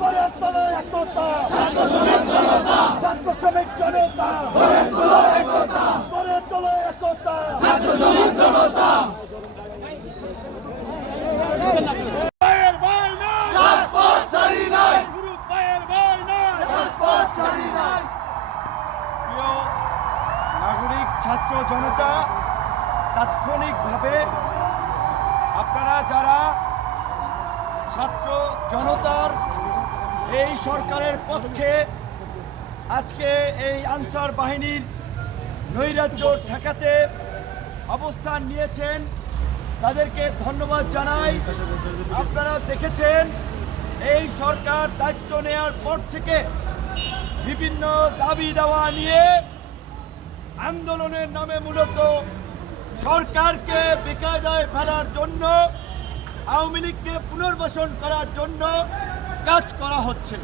গড়ে তোলো একতা, ছাত্র শ্রমিক জনতা, গড়ে তোলো একতা। ভাইয়ের ভাই নাই, রাজপথ ছাড়ি নাই, গুরু ভাইয়ের ভাই নাই। রাজপথ ছাড়ি নাই। প্রিয় নাগরিক ছাত্র জনতা, তাৎক্ষণিকভাবে আপনারা যারা ছাত্র জনতার এই সরকারের পক্ষে আজকে এই আনসার বাহিনীর নৈরাজ্য ঠেকাতে অবস্থান নিয়েছেন, তাদেরকে ধন্যবাদ জানাই। আপনারা দেখেছেন এই সরকার দায়িত্ব নেওয়ার পর থেকে বিভিন্ন দাবি দেওয়া নিয়ে আন্দোলনের নামে মূলত সরকারকে বেকায়দায় ফেলার জন্য, আওয়ামী লীগকে পুনর্বাসন করার জন্য কাজ করা হচ্ছে।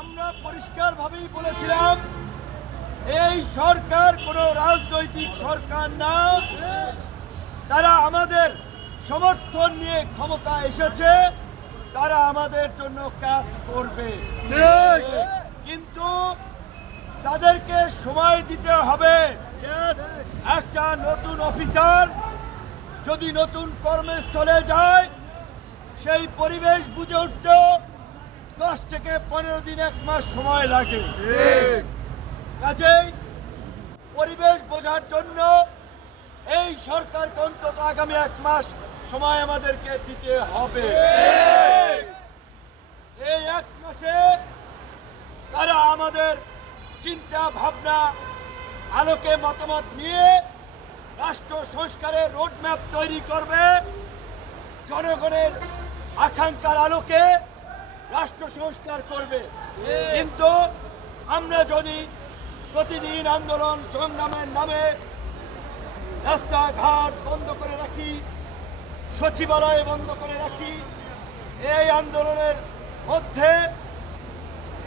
আমরা পরিষ্কারভাবেই বলেছিলাম এই সরকার কোনো রাজনৈতিক সরকার না, তারা আমাদের সমর্থন নিয়ে ক্ষমতা এসেছে, তারা আমাদের জন্য কাজ করবে। কিন্তু তাদেরকে সময় দিতে হবে। একটা নতুন অফিসার যদি নতুন কর্মস্থলে যায়, সেই পরিবেশ বুঝে উঠতে 10 থেকে 15 দিন, 1 মাস সময় লাগে। কাজেই পরিবেশ বোঝার জন্য এই সরকারকে অন্তত আগামী 1 মাস সময় আমাদেরকে দিতে হবে। এই 1 মাসে তারা আমাদের চিন্তা ভাবনা আলোকে মতামত নিয়ে রাষ্ট্র সংস্কারের রোডম্যাপ তৈরি করবে। জনগণের আকাঙ্ক্ষার আলোকে রাষ্ট্র সংস্কার করবে। কিন্তু আমরা যদি প্রতিদিন আন্দোলন সংগ্রামের নামে রাস্তাঘাট বন্ধ করে রাখি, সচিবালয় বন্ধ করে রাখি, এই আন্দোলনের মধ্যে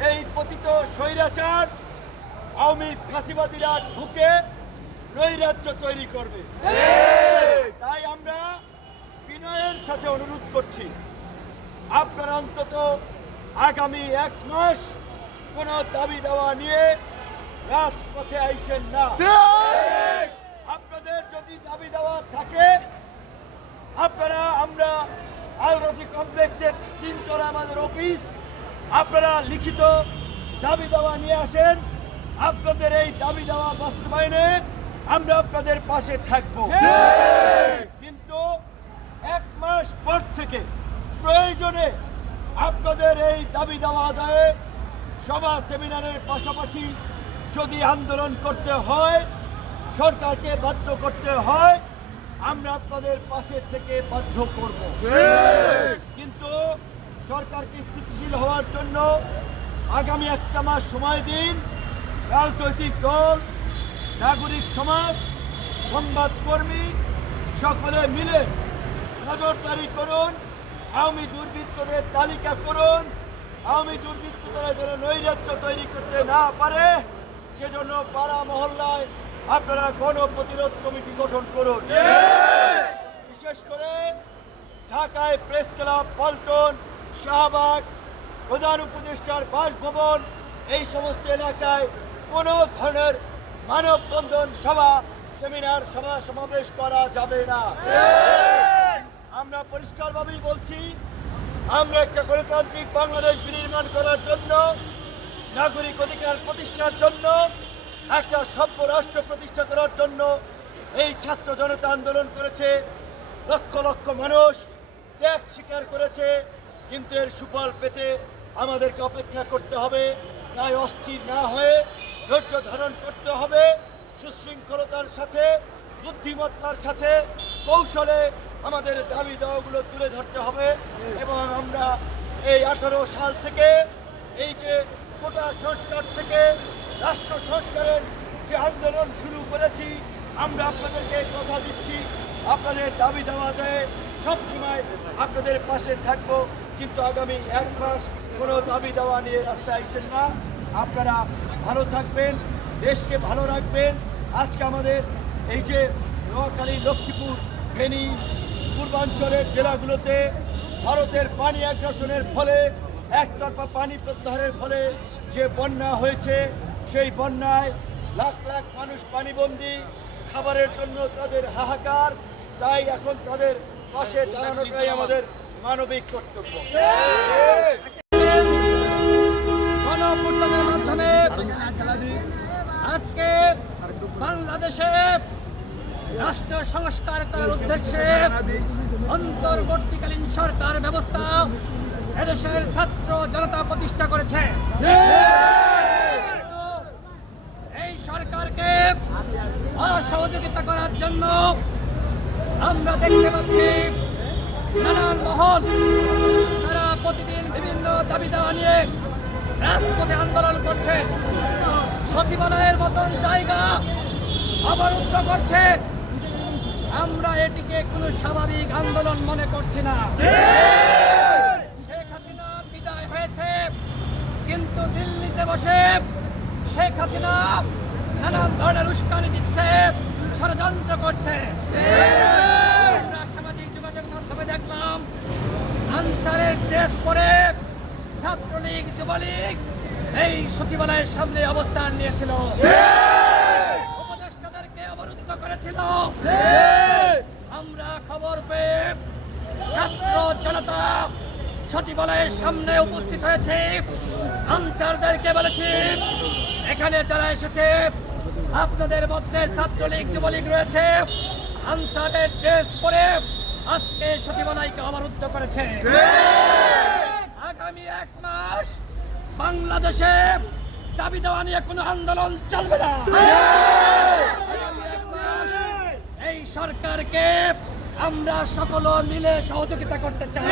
এই পতিত স্বৈরাচার আওয়ামী ফ্যাসিবাদীরা ঢুকে নৈরাজ্য তৈরি করবে। তাই আমরা বিনয়ের সাথে অনুরোধ করছি, আপনারা অন্তত আগামী 1 মাস কোনো দাবি দেওয়া নিয়ে রাজপথে আইসেন না। আপনাদের যদি দাবি দেওয়া থাকে, আপনারা আমরা আলরাজি কমপ্লেক্সের 3 তলা আমাদের অফিস, আপনারা লিখিত দাবি দেওয়া নিয়ে আসেন। আপনাদের এই দাবি দেওয়া বাস্তবায়নে আমরা আপনাদের পাশে থাকব। কিন্তু 1 মাস পর থেকে প্রয়োজনে আপনাদের এই দাবি দেওয়া আদায়ে সভা সেমিনারের পাশাপাশি যদি আন্দোলন করতে হয়, সরকারকে বাধ্য করতে হয়, আমরা আপনাদের পাশে থেকে বাধ্য করব। কিন্তু সরকারকে স্থিতিশীল হওয়ার জন্য আগামী 1 মাস সময় দিন। রাজনৈতিক দল, নাগরিক সমাজ, সংবাদকর্মী সকলে মিলে নজরদারি করুন, আওয়ামী দুর্বৃত্তদের তালিকা করুন। আওয়ামী দুর্বৃত্তরা যেন নৈরাজ্য তৈরি করতে না পারে, সেজন্য পাড়া মহল্লায় আপনারা গণপ্রতিরোধ কমিটি গঠন করুন। বিশেষ করে ঢাকায় প্রেস ক্লাব, পল্টন, শাহবাগ, প্রধান উপদেষ্টার বাসভবন, এই সমস্ত এলাকায় কোনো ধরনের মানববন্ধন সভা, সেমিনার, সভা সমাবেশ করা যাবে না। আমরা পরিষ্কারভাবেই বলছি, আমরা একটা গণতান্ত্রিক বাংলাদেশ বিনির্মাণ করার জন্য, নাগরিক অধিকার প্রতিষ্ঠার জন্য, একটা সভ্য রাষ্ট্র প্রতিষ্ঠা করার জন্য এই ছাত্র জনতা আন্দোলন করেছে। লক্ষ লক্ষ মানুষ ত্যাগ স্বীকার করেছে, কিন্তু এর সুফল পেতে আমাদেরকে অপেক্ষা করতে হবে। তাই অস্থির না হয়ে ধৈর্য ধারণ করতে হবে, সুশৃঙ্খলতার সাথে, বুদ্ধিমত্তার সাথে, কৌশলে আমাদের দাবি দেওয়াগুলো তুলে ধরতে হবে। এবং আমরা এই 18 সাল থেকে এই যে কোটা সংস্কার থেকে রাষ্ট্র সংস্কারের যে আন্দোলন শুরু করেছি, আমরা আপনাদেরকে কথা দিচ্ছি, আপনাদের দাবি দেওয়া দেয় সবসময় আপনাদের পাশে থাকবো। কিন্তু আগামী 1 মাস কোনো দাবি দেওয়া নিয়ে রাস্তায় আসেন না। আপনারা ভালো থাকবেন, দেশকে ভালো রাখবেন। আজকে আমাদের এই যে নোয়াখালী, লক্ষ্মীপুর, ফেনী, পূর্বাঞ্চলের জেলাগুলোতে ভারতের পানি আগ্রাসনের ফলে একতরফা পানি প্রত্যাহারের ফলে যে বন্যা হয়েছে সেই বন্যায় লাখ লাখ মানুষ পানিবন্দী, খাবারের জন্য তাদের হাহাকার। তাই এখন তাদের পাশে দাঁড়ানোটাই আমাদের মানবিক কর্তব্য। গণঅভ্যুত্থানের মাধ্যমে আজকে বাংলাদেশে রাষ্ট্র সংস্কার করার উদ্দেশ্যে অন্তর্বর্তীকালীন সরকার ব্যবস্থা এদেশের ছাত্র জনতা প্রতিষ্ঠা করেছে। কিন্তু এই সরকারকে অসহযোগিতা করার জন্য আমরা দেখতে পাচ্ছি নানান মহল তারা প্রতিদিন বিভিন্ন দাবি দাওয়া নিয়ে রাজপথে আন্দোলন করছে, সচিবালয়ের মতন জায়গা অবরুদ্ধ করছে। আমরা এটিকে কোনো স্বাভাবিক আন্দোলন মনে করছি না। শেখ হাসিনা বিদায় হয়েছে, কিন্তু দিল্লিতে বসে শেখ হাসিনা নানান ধরনের উস্কানি দিচ্ছে, ষড়যন্ত্র করছে। আমরা সামাজিক যোগাযোগ মাধ্যমে দেখলাম আনসারের ড্রেস পরে ছাত্রলীগ যুবলীগ এই সচিবালয়ের সামনে অবস্থান নিয়েছিল, উপদেষ্টাদেরকে অবরুদ্ধ করেছিল। আমরা খবর পেয়ে ছাত্র জনতা সচিবালয়ের সামনে উপস্থিত হয়েছে, আনসারদেরকে বলেছি এখানে যারা এসেছে আপনাদের মধ্যে ছাত্রলীগ যুবলীগ রয়েছে, আনসারের ড্রেস পরে আজকে সচিবালয়কে অবরুদ্ধ করেছে। আগামী 1 মাস বাংলাদেশে দাবি দেওয়া নিয়ে কোনো আন্দোলন চলবে না। আগামী 1 মাস এই সরকারকে আমরা সকল মিলে সহযোগিতা করতে চাই।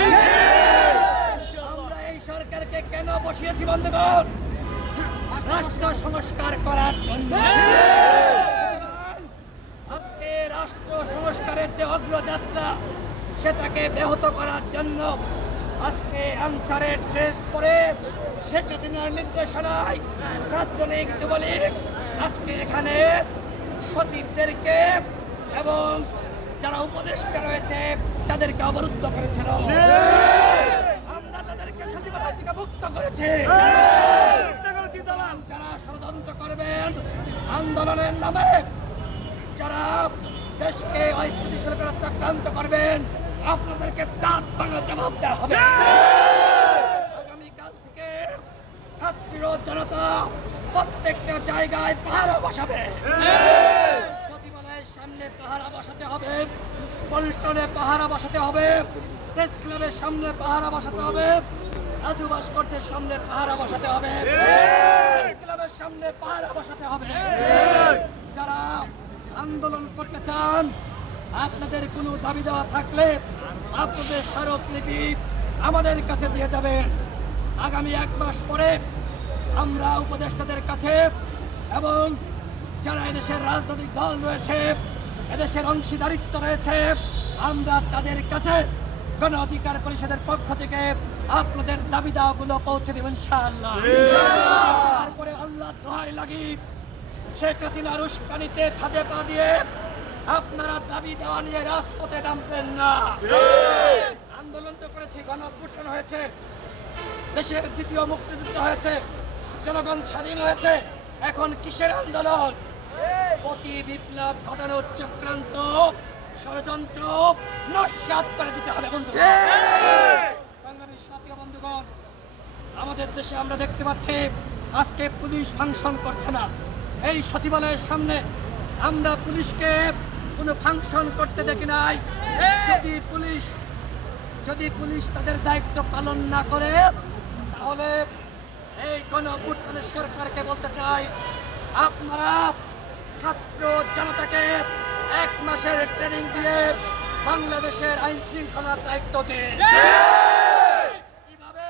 আমরা এই সরকারকে কেন বসিয়েছি বন্ধুগণ? রাষ্ট্র সংস্কার করার জন্য। আজকে রাষ্ট্র সংস্কারের যে অগ্রযাত্রা সেটাকে ব্যাহত করার জন্য আজকে আনসারের ড্রেস পরে শেখ হাসিনার নির্দেশনায় ছাত্রলীগ যুবলীগ আজকে এখানে সচিবদেরকে এবং যারা উপদেষ্টা রয়েছে তাদেরকে অবরুদ্ধ করেছিল। আমরা তাদেরকে সচিবালয় থেকে মুক্ত করেছি। যারা ষড়যন্ত্র করবেন আন্দোলনের নামে, যারা দেশকে অস্থিতিশীল করার চক্রান্ত করবেন, আপনাদেরকে দাঁত ভাঙা জবাব দেওয়া হবে। আগামীকাল থেকে ছাত্র জনতা প্রত্যেকটা জায়গায় পাহারা বসাবে। সচিবালয়ের সামনে পাহারা বসাতে হবে, পল্টনে পাহারা বসাতে হবে, প্রেস ক্লাবের সামনে পাহারা বসাতে হবে, রাজু ভাস্কর্যের সামনে পাহারা বসাতে হবে, প্রেস ক্লাবের সামনে পাহারা বসাতে হবে। যারা আন্দোলন করতে চান, আপনাদের কোনো দাবি দেওয়া থাকলে আপনাদের স্মারকলিপি আমাদের কাছে দিয়ে যাবেন। আগামী 1 মাস পরে আমরা উপদেষ্টাদের কাছে এবং যারা এদেশের রাজনৈতিক দল রয়েছে, এদেশের অংশীদারিত্ব রয়েছে, আমরা তাদের কাছে গণ অধিকার পরিষদের পক্ষ থেকে আপনাদের দাবি দাওয়াগুলো পৌঁছে দেব ইনশাআল্লাহ। তারপরে আল্লাহ দোহাই লাগি শেখ হাসিনার উস্কানিতে ফাঁদে পা দিয়ে আপনারা দাবি দেওয়া নিয়ে রাজপথে নামবেন না। আন্দোলন তো করেছি, গণঅভ্যুত্থান হয়েছে, দেশের দ্বিতীয় মুক্তিযুদ্ধ হয়েছে, জনগণ স্বাধীন হয়েছে। এখন কিসের আন্দোলন? প্রতি বিপ্লব ঘটানোর চক্রান্ত ষড়যন্ত্র নস্যাৎ করে দিতে হবে বন্ধু। সংগ্রামী সাথী ও বন্ধুগণ, আমাদের দেশে আমরা দেখতে পাচ্ছি আজকে পুলিশ ফাংশন করছে না। এই সচিবালয়ের সামনে আমরা পুলিশকে কোনো ফাংশন করতে দেখি নাই। যদি পুলিশ তাদের দায়িত্ব পালন না করে, তাহলে এই গণঅভ্যুত্থানের সরকারকে বলতে চাই, আপনারা ছাত্র জনতাকে 1 মাসের ট্রেনিং দিয়ে বাংলাদেশের আইন শৃঙ্খলার দায়িত্ব দিন। কিভাবে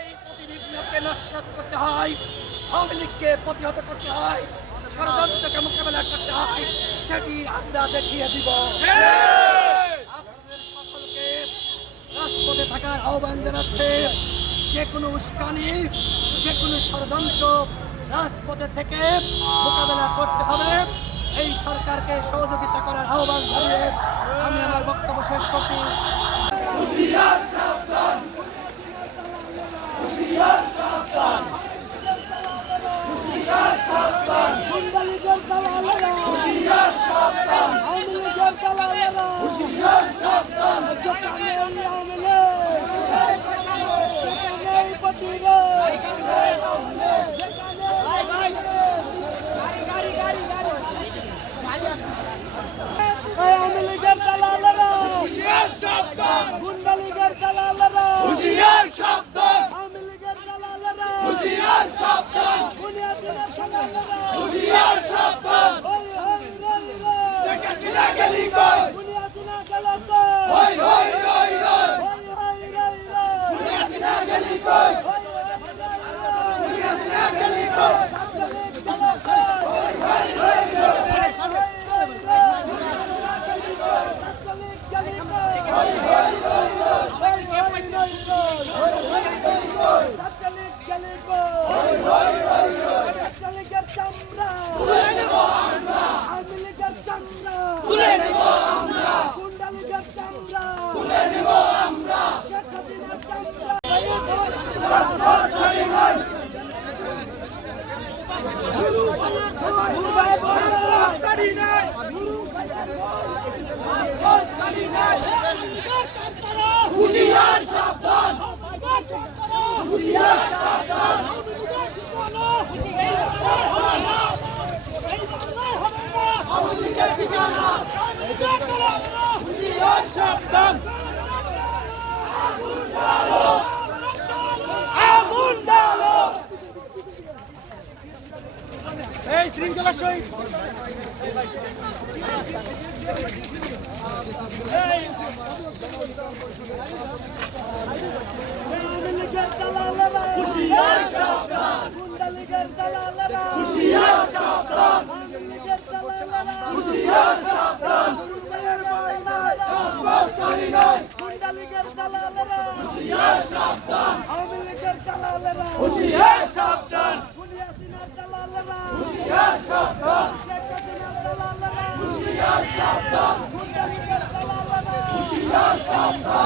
এই প্রতিবিপ্লবকে নস্যাৎ করতে হয়, আওয়ামী লীগকে প্রতিহত করতে হয়, ষড়যন্ত্রকে মোকাবেলা করতে হয়, সেটি আমরা দেখিয়ে দিব। আপনাদের সকলকে রাজপথে থাকার আহ্বান জানাচ্ছে। যে কোনো উস্কানি, যে কোনো ষড়যন্ত্র রাজপথে থেকে মোকাবেলা করতে হবে। এই সরকারকে সহযোগিতা করার আহ্বান জানিয়ে আমি আমার বক্তব্য শেষ করছি। গেলি কই হাসিনা গেলি কই হুশিয়ার সাবধান হুশিয়ার সাবধান আমাদের ঠিকানা হুশিয়ার সাবধান আগুন ডালো এই শৃঙ্খলা সহিত হুশিয়ার সাবধান হুশিয়ার সাবধান হুশিয়ার সাবধান রাজপথ ছাড়ি নাই হুশিয়ার সাবধান হুশিয়ার সাবধান হুশিয়ার সাবধান হুশিয়ার সাবধান হুশিয়ার সাবধান